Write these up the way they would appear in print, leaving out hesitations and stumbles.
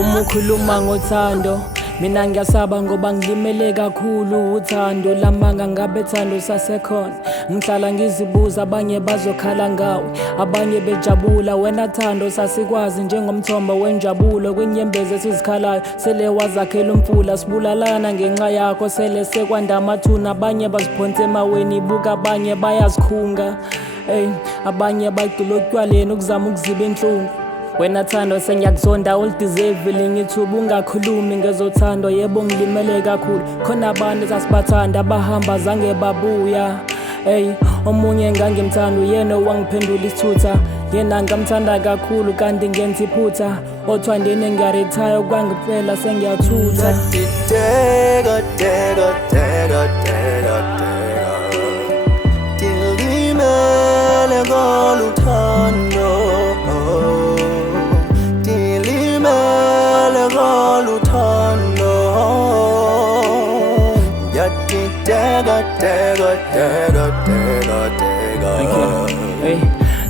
uma ukhuluma ngothando mina ngiyasaba ngoba ngilimele kakhulu uthando lamanga ngabe thando sasekhona ngihlala ngizibuza abanye bazokhala ngawe abanye bejabula wena thando sasikwazi njengomthombo wenjabulo kwenyembezi esizikhalayo sele wazakhela umfula sibulalana ngenxa yakho sele sekwanda amathuna abanye baziphonse emaweni buka abanye bayazikhunga abanye bagcula otywaleni ukuzama ukuziba inhlungu wena thando sengiyakuzonda ulideserve ngithuba ungakhulumi ngezothando yebo ngilimele kakhulu khona abantu sasibathanda abahamba zange babuya omunye ngangimthanda uyena wangiphendula isithutha yena ngamthanda kakhulu kanti ngenza iphutha othwandeni ngiyaretire kwangempela sengiyathutha dilimele ngoluthando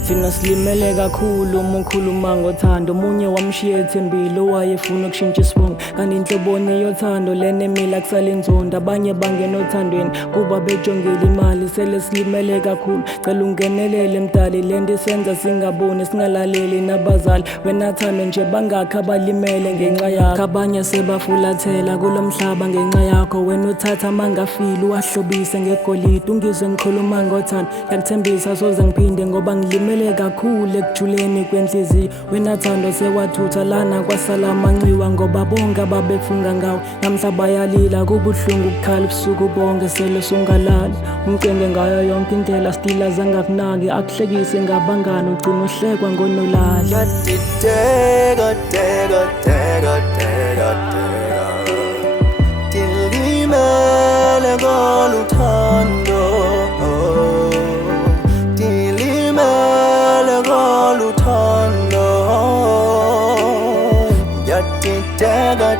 Thina silimele kakhulu uma ukhuluma ngothando omunye wamshiya ethembile owayefuna ukushintsha isibongo kanti inhloboni yothando lenemila kusala inzondo abanye bangena othandweni kuba bejongela imali sele silimele kakhulu cela ungenelele mdali lento isenza singaboni singalaleli nabazali wena thando nje bangakho abalimele ngenxa yakho abanye sebafulathela kulomhlaba ngenxa yakho wena uthatha mangafile wahlobise ngegolide ungizwe ngikhuluma ngothando ngiyakuthembisa soze ngiphinde ngoba ngilimele kakhulu ekujuleni kwenhliziyo wena thando sewathutha lana kwasala amanxiwa ngoba bonke ababefunga ngawe namhla bayalila kubuhlungu ukukhala ubusuku bonke sele sungalali umcenge ngayo yonke indlela stila zangakunaki akuhlekise ngabangani ugcina uhlekwa ngonolali dilimele ngoluthando Tega